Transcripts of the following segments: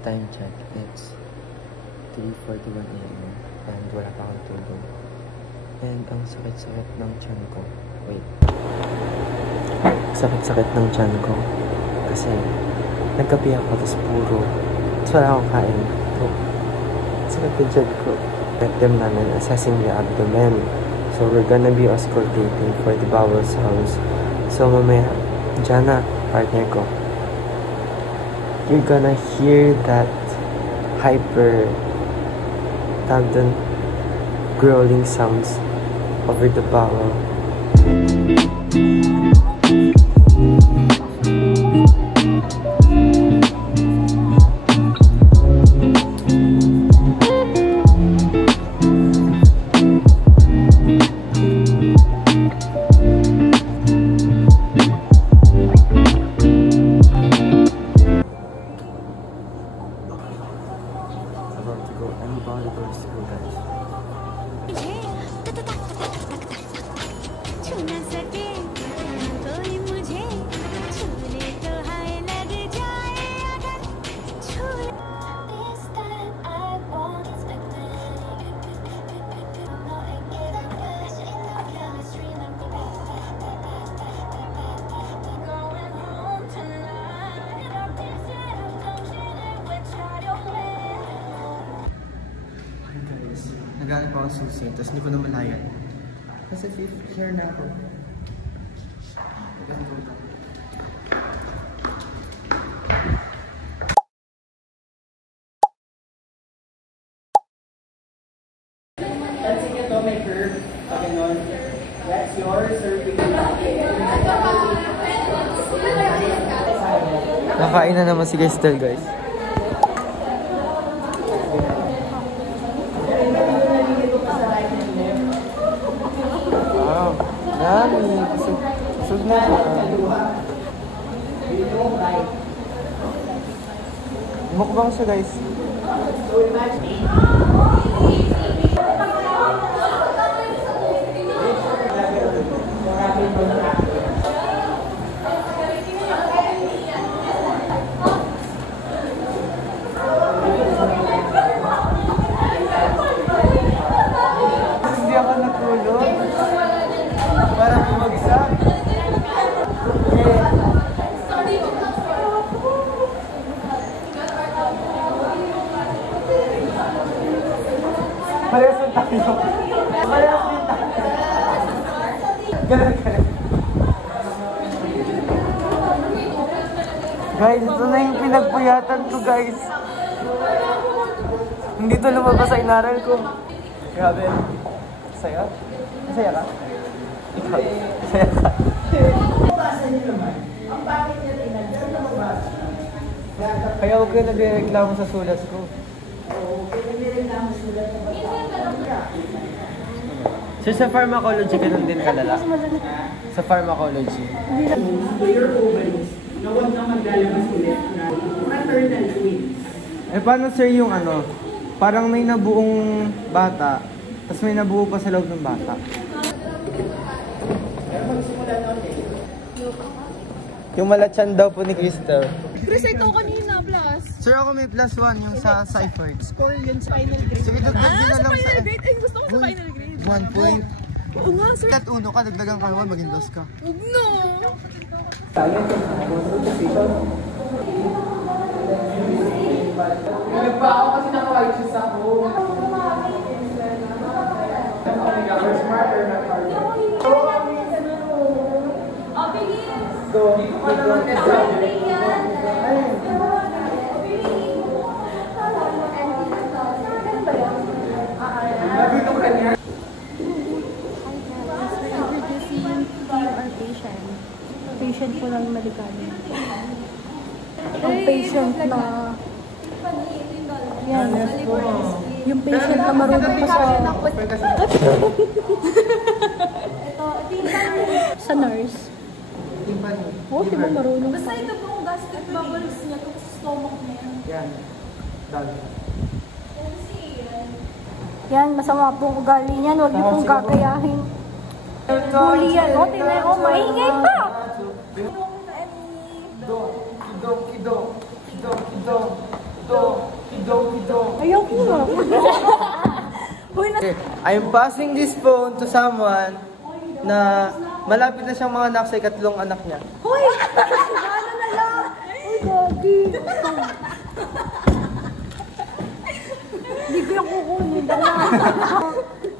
Time check, it's 3:41 AM and wala pa akong tulog. And ang sakit-sakit ng tiyan ko. Wait. Sakit-sakit ng tiyan ko. Kasi nagkape ako, tapos wala akong kain. So, sakit yung tiyan ko. Victim namin assessing the abdomen. So we're gonna be auscultating for the bowel sounds. So mamaya, Jana, partner ko, you're gonna hear that growling sounds over the bowel. Naghanap ako susi, tapos hindi ko na malayan. Kasi 5th floor na ako. Pansin nyo to, may curve. Pagkanon. That's yours, sir. Nakain na naman si Gestel, guys. Wow, dami. Kusog na siya. Mukbang siya, guys. Hindi ako natulog. Parang bumagsak. Parehas din tayo. Parehas din tayo. Ganun. Guys, ito na yung pinagpuyatan ko, guys. Hindi ito lumabas sa inaral ko. Grabe. Saya? Masaya ka? Ikaw? Masaya ka? Mabasa niyo naman. Ang bakit niya tingnan, pero namabasa. Kaya huwag kayo nagreklamo sa sulat ko. Oo, kaya nireklamo sulat na ba? So sa pharmacology, ganun din kalala? Sa pharmacology. Your ovaries, na huwag na maglalabas ulit na maternal twins. Eh paano sir yung ano, parang may nabuong bata, tapos may nabuo pa sa loob ng bata? Pero magsimula natin. Yung malatsan daw po ni Crystal. Chris, ito kanina, plus. Sir, ako may +1 yung sa Cypher. Score yun sa final grade. Sige, dagdag din na Sa lang final grade? Ay, gusto ko sa final grade. 1 point. Oo nga, sir. Kat uno ka, dagdagan ka 1, maging loss ka. Huwag no. Science and consultation. Nagpa ako kasi naka-white shoes ako. First marker na card. So, dito ka naman kasi. Dito ka niya. Patient po ng Maligano. Ang patient na... Yan. Yung patient na marunong pa sa nurse. Oo, di ba marunong? Basta ito pong gastric bubbles niya, ito sa stomach niya. Yan. Dali. Yan, masama pong ugali niyan. Huwag niyo pong gagayahin. Huli yan. O, tingnan ko, maingay pa! Kidong, kidong, kidong, kidong, kidong, kidong. I'm passing this phone to someone na malapit na siyang mga anak sa ikatlong anak niya. Hoy! Ano na lang? Uy, Daddy. Hindi ko yung kukunin.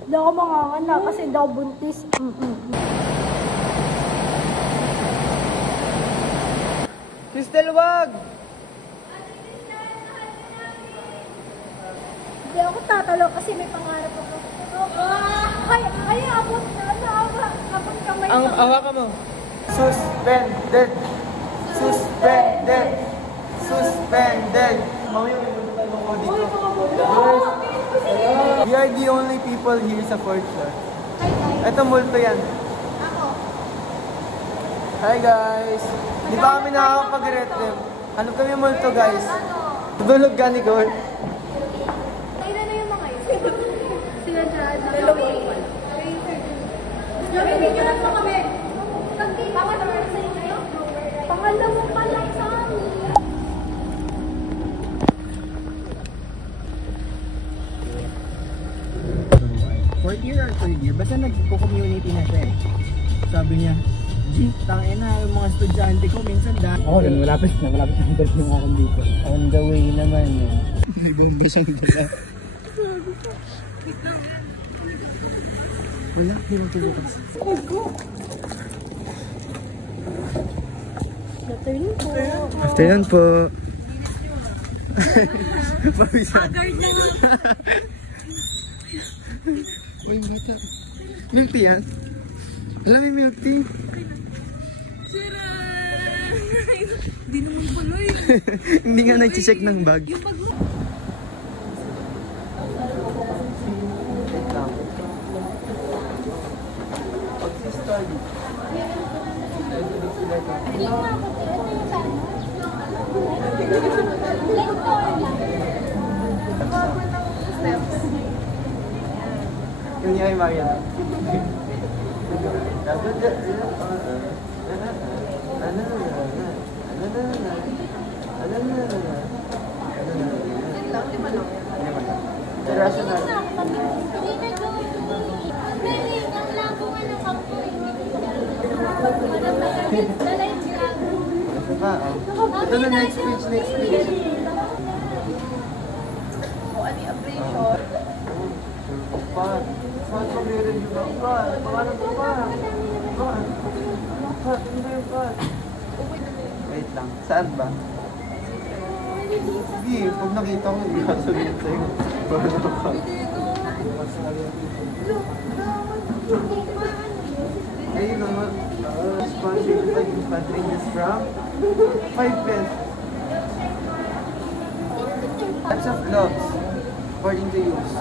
Hindi ako manganganak kasi daw buntis. Crystal, wag! Hindi ako tatalo kasi may pangarap ako. Ay, abot kamay. Ang hawakan mo. Suspended. Suspended. Suspended. Mami, may multo ko dito. We are the only people here sa 4th floor. Ito, multo yan. Hi guys! Di ba kami nakakapag-retrem? Ano kami multo guys? Tulog ka, Nicole. Ilan na yung mga yun? Sila dyan. Dalawa. Nabibigyan lang sa kami. Pangalawang sa inyo. Pangalawang pa lang sa amin. Fourth year or third year? Basta nagpo-community na siya eh. Sabi niya, G, tangin na yung mga estudyante ko minsan dahil. Oo, malapit na ang yung akong dito. On the way naman eh. May bomba siyang dala. Wala, di mo tubukas. Afternoon po. Afternoon po. Pawisan. Agard na nga. Uy, bata. Milk tea yan? Wala may milk tea. Hindi naman pala yun. Hindi nga nag-check ng bag. Yung bag mo. Pag-study. Yung niya ay Mariana. Rational. Ito na next speech. Saan ko meron yung bangkat? Pangalan ko pa. Bangkat, hindi ba yung bangkat? Wait lang, saan ba? Sige, pag nakita ko, hindi ka sabihin sa'yo. Pangalan ka. Ayun naman, sponsored by Infantry News from 5 pesos. Types of gloves, according to use.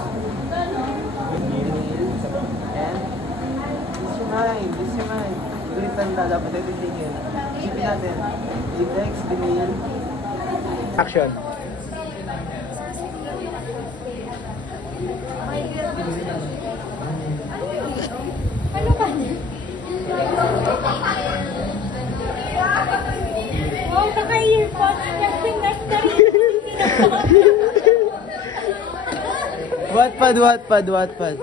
And this is mine. Ito tanda, dapat ito tingin. Isipin natin. Latex, vinyl. Action. Ano ka niya? Wow, kaka-earpods. Kasi nasa rin. Wattpad.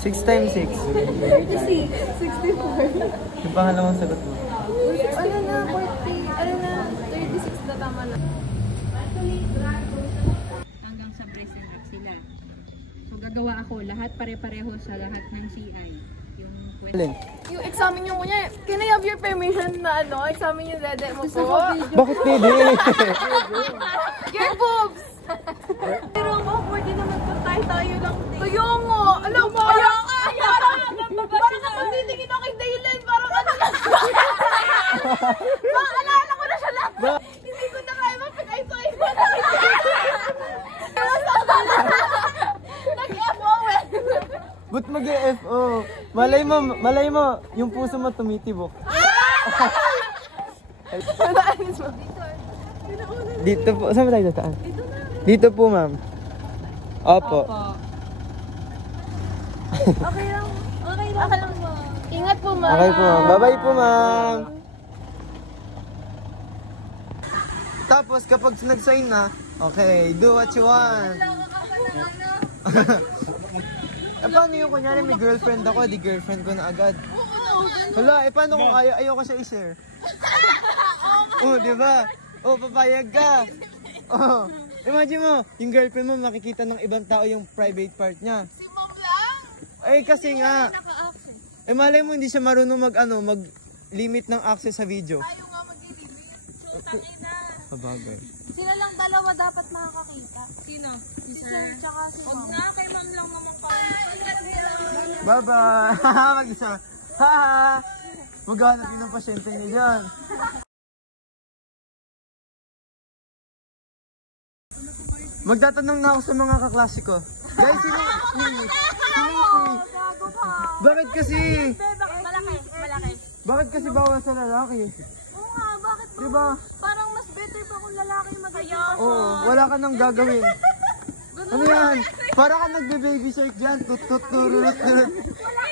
6 times 6. 36. 64. Yung pangalawang sagot mo. Ano na, 40. Ano na, 36 na tama na. Hanggang sa present sila. So gagawa ako lahat pare-pareho sa lahat ng CI. Yung question. Yung examen yung kunya, can I have your permission na examen yung dede mo po? Bakit pwede? Your boobs! Pero ang awkward din naman kung tayo lang din. Tuyo mo! Alam mo! Parang kapag titingin ako kay Daylan, parang ano lang. Maalala ko na siya lang. Hindi ko na kaya mapag-ay-ay. Nag-FO eh. Ba't mag-FO? Malay mo, yung puso mo tumitibok. Dito po. Saan ba tayo tataan? Dito po, ma'am. Opo. Okay lang. Okay lang po. Ingat po, ma'am. Okay po. Bye-bye po, ma'am. Tapos, kapag nag-sign na, Okay, do what you want. Paano yung kunyari may girlfriend ako, di girlfriend ko na agad? Hala, paano kung ayaw ko siya i-share? Oh, di ba? Oh, papayag ka. Oh, imagine mo, yung girlfriend mo makikita ng ibang tao yung private part niya. Si Mom lang. Ay, kasi nga. Malay mo hindi siya marunong mag-limit ng access sa video. Ayaw nga mag-limit. Tangina. Sabagay. Sila lang dalawa dapat makakakita. Sino? Si Sir tsaka si Mom. Huwag nga, kay Mom lang naman pa. Bye-bye! Mag-isa. Ha! Maghanap yun ng pasyente niya dyan. Magtatanong na ako sa mga kaklase ko. Guys, sino ni? Bakit kasi? Malaki. Bakit kasi bawal sa lalaki? Oo nga, bakit ba? Diba? Parang mas better pa kung lalaki magagawa. Oo, wala ka nang gagawin. Ano yan? Para ka nagbe-baby shark dyan. Tut-tut-turut-turut. Wala